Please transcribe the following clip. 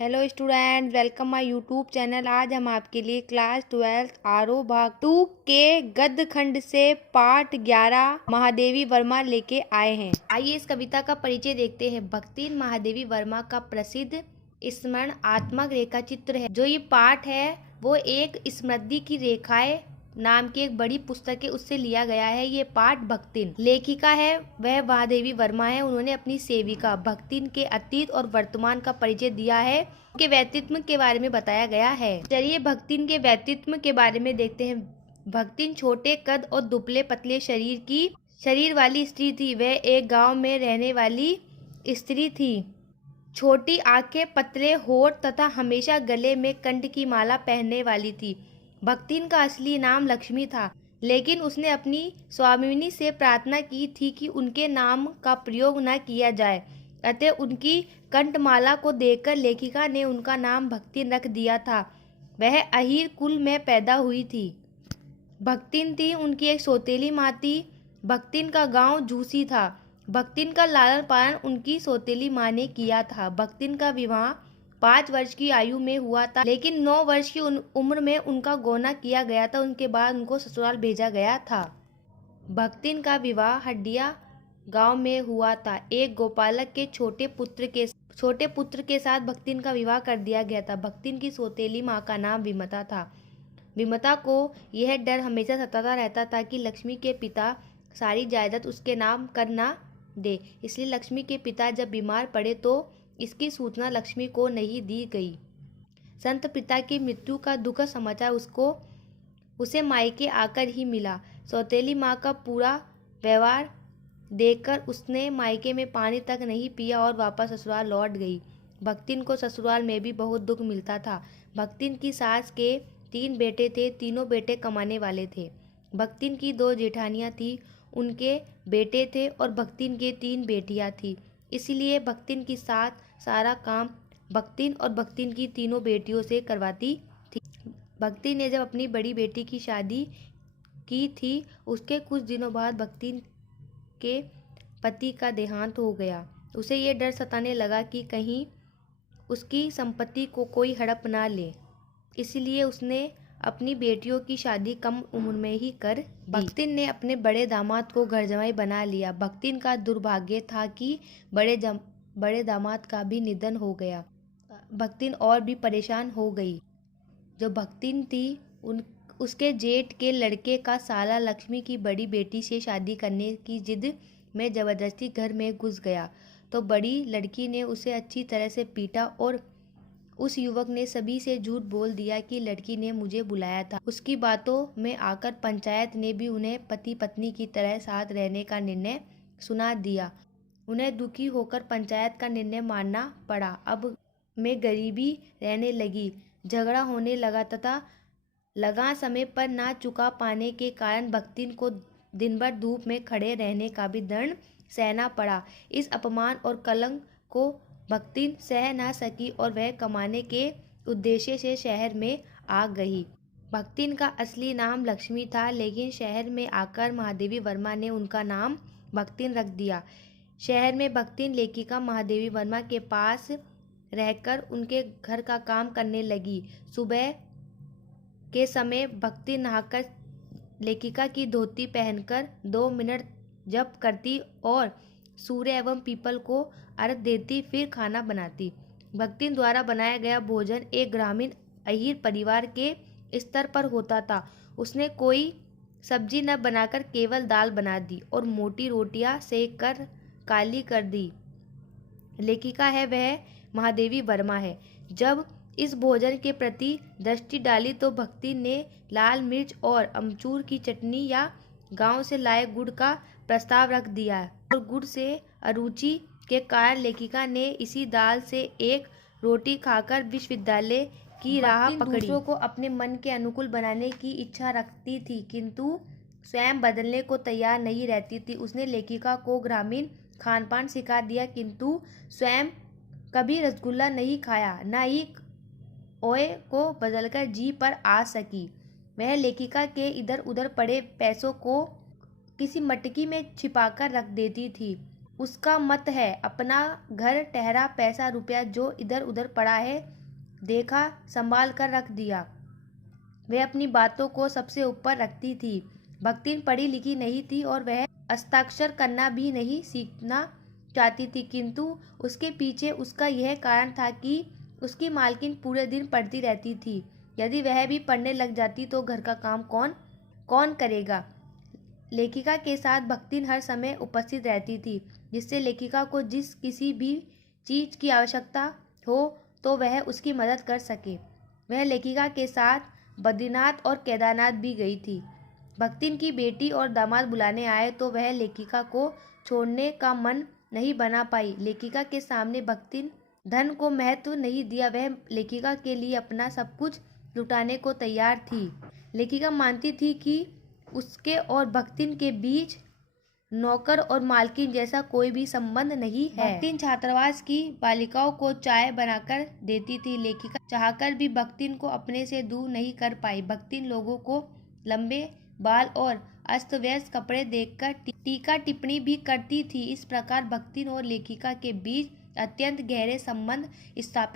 Hello student, welcome my YouTube channel. आज हम आपके लिए क्लास 12 आरो भाग 2 के गद्य खंड से पाठ 11 महादेवी वर्मा लेके आए हैं। आइए इस कविता का परिचय देखते हैं। भक्तिन महादेवी वर्मा का प्रसिद्ध स्मरणात्मक रेखा चित्र है। जो ये पाठ है वो एक स्मृति की रेखाएं नाम की एक बड़ी पुस्तक है, उससे लिया गया है। ये पाठ भक्तिन लेखिका है वह महादेवी वर्मा है। उन्होंने अपनी सेविका भक्तिन के अतीत और वर्तमान का परिचय दिया है। उनके व्यक्तित्व के बारे में बताया गया है। चलिए भक्तिन के व्यक्तित्व के बारे में देखते हैं। भक्तिन छोटे कद और दुबले पतले शरीर वाली स्त्री थी। वह एक गांव में रहने वाली स्त्री थी। छोटी आंखें, पतले होठ तथा हमेशा गले में कंठ की माला पहनने वाली थी। भक्तिन का असली नाम लक्ष्मी था, लेकिन उसने अपनी स्वामिनी से प्रार्थना की थी कि उनके नाम का प्रयोग न किया जाए। अतः उनकी कंठमाला को देखकर लेखिका ने उनका नाम भक्तिन रख दिया था। वह अहीर कुल में पैदा हुई थी। भक्तिन थी, उनकी एक सौतेली माँ थी। भक्तिन का गांव झूसी था। भक्तिन का लालन पालन उनकी सौतेली माँ ने किया था। भक्तिन का विवाह 5 वर्ष की आयु में हुआ था, लेकिन 9 वर्ष की उम्र में उनका गौना किया गया था। उनके बाद उनको ससुराल भेजा गया था। भक्तिन का विवाह हड्डिया गांव में हुआ था। एक गोपालक के छोटे पुत्र के साथ भक्तिन का विवाह कर दिया गया था। भक्तिन की सौतेली माँ का नाम विमता था। विमता को यह डर हमेशा सताता रहता था कि लक्ष्मी के पिता सारी जायदाद उसके नाम कर ना दे। इसलिए लक्ष्मी के पिता जब बीमार पड़े तो इसकी सूचना लक्ष्मी को नहीं दी गई। संत पिता की मृत्यु का दुखद समाचार उसे मायके आकर ही मिला। सौतेली माँ का पूरा व्यवहार देखकर उसने मायके में पानी तक नहीं पिया और वापस ससुराल लौट गई। भक्तिन को ससुराल में भी बहुत दुख मिलता था। भक्तिन की सास के 3 बेटे थे। तीनों बेटे कमाने वाले थे। भक्तिन की 2 जेठानियाँ थी, उनके बेटे थे और भक्तिन के 3 बेटियाँ थी। इसलिए भक्तिन की सास सारा काम भक्तिन और भक्तिन की तीनों बेटियों से करवाती थी। भक्तिन ने जब अपनी बड़ी बेटी की शादी की थी, उसके कुछ दिनों बाद भक्तिन के पति का देहांत हो गया। उसे ये डर सताने लगा कि कहीं उसकी संपत्ति को कोई हड़प ना ले। इसलिए उसने अपनी बेटियों की शादी कम उम्र में ही कर दी। भक्तिन ने अपने बड़े दामाद को घर जमाई बना लिया। भक्तिन का दुर्भाग्य था कि बड़े दामाद का भी निधन हो गया। भक्तिन और भी परेशान हो गई। जो भक्तिन थी उसके जेठ के लड़के का साला लक्ष्मी की बड़ी बेटी से शादी करने की जिद में जबरदस्ती घर में घुस गया तो बड़ी लड़की ने उसे अच्छी तरह से पीटा और उस युवक ने सभी से झूठ बोल दिया कि लड़की ने मुझे बुलाया था। उसकी बातों में आकर पंचायत ने भी उन्हें पति पत्नी की तरह साथ रहने का निर्णय सुना दिया। उन्हें दुखी होकर पंचायत का निर्णय मानना पड़ा। अब में गरीबी रहने लगी, झगड़ा होने लगा तथा लगान समय पर ना चुका पाने के कारण भक्तिन को दिन भर धूप में खड़े रहने का भी दंड सहना पड़ा। इस अपमान और कलंक को भक्तिन सह ना सकी और वह कमाने के उद्देश्य से शहर में आ गई। भक्तिन का असली नाम लक्ष्मी था, लेकिन शहर में आकर महादेवी वर्मा ने उनका नाम भक्तिन रख दिया। शहर में भक्तिन लेखिका महादेवी वर्मा के पास रहकर उनके घर का काम करने लगी। सुबह के समय भक्तिन नहाकर लेखिका की धोती पहनकर 2 मिनट जप करती और सूर्य एवं पीपल को अर्घ देती, फिर खाना बनाती। भक्तिन द्वारा बनाया गया भोजन एक ग्रामीण अहीर परिवार के स्तर पर होता था। उसने कोई सब्जी न बनाकर केवल दाल बना दी और मोटी रोटियां सेक कर काली कर दी। लेखिका है वह महादेवी वर्मा है। जब इस भोजन के प्रति दृष्टि डाली तो भक्ति ने लाल मिर्च और अमचूर की चटनी या गांव से लाए गुड़ का प्रस्ताव रख दिया और गुड़ से अरुचि के कारण लेखिका ने इसी दाल से एक रोटी खाकर विश्वविद्यालय की राह पकड़ी। दूसरों को अपने मन के अनुकूल बनाने की इच्छा रखती थी, किंतु स्वयं बदलने को तैयार नहीं रहती थी। उसने लेखिका को ग्रामीण खान पान सिखा दिया, किंतु स्वयं कभी रसगुल्ला नहीं खाया, न ही ओए को बदलकर जी पर आ सकी। वह लेखिका के इधर उधर पड़े पैसों को किसी मटकी में छिपाकर रख देती थी। उसका मत है। अपना घर ठहरा पैसा रुपया जो इधर उधर पड़ा है देखा, संभाल कर रख दिया। वह अपनी बातों को सबसे ऊपर रखती थी। भक्तिन पढ़ी लिखी नहीं थी और वह हस्ताक्षर करना भी नहीं सीखना चाहती थी, किंतु उसके पीछे उसका यह कारण था कि उसकी मालकिन पूरे दिन पढ़ती रहती थी। यदि वह भी पढ़ने लग जाती तो घर का काम कौन करेगा। लेखिका के साथ भक्तिन हर समय उपस्थित रहती थी, जिससे लेखिका को जिस किसी भी चीज की आवश्यकता हो तो वह उसकी मदद कर सके। वह लेखिका के साथ बद्रीनाथ और केदारनाथ भी गई थी। भक्तिन की बेटी और दामाद बुलाने आए तो वह लेखिका को छोड़ने का मन नहीं बना पाई। लेखिका के सामने भक्तिन धन को महत्व नहीं दिया, वह लेखिका के लिए अपना सब कुछ लुटाने को तैयार थी। लेखिका मानती थी कि उसके और भक्तिन के बीच नौकर और मालकिन जैसा कोई भी संबंध नहीं है। भक्तिन छात्रावास की बालिकाओं को चाय बनाकर देती थी। लेखिका चाहकर भी भक्तिन को अपने से दूर नहीं कर पाई। भक्तिन लोगों को लंबे बाल और अस्त व्यस्त कपड़े देखकर टीका टिप्पणी भी करती थी। इस प्रकार भक्तिन और लेखिका के बीच अत्यंत गहरे संबंध स्थापित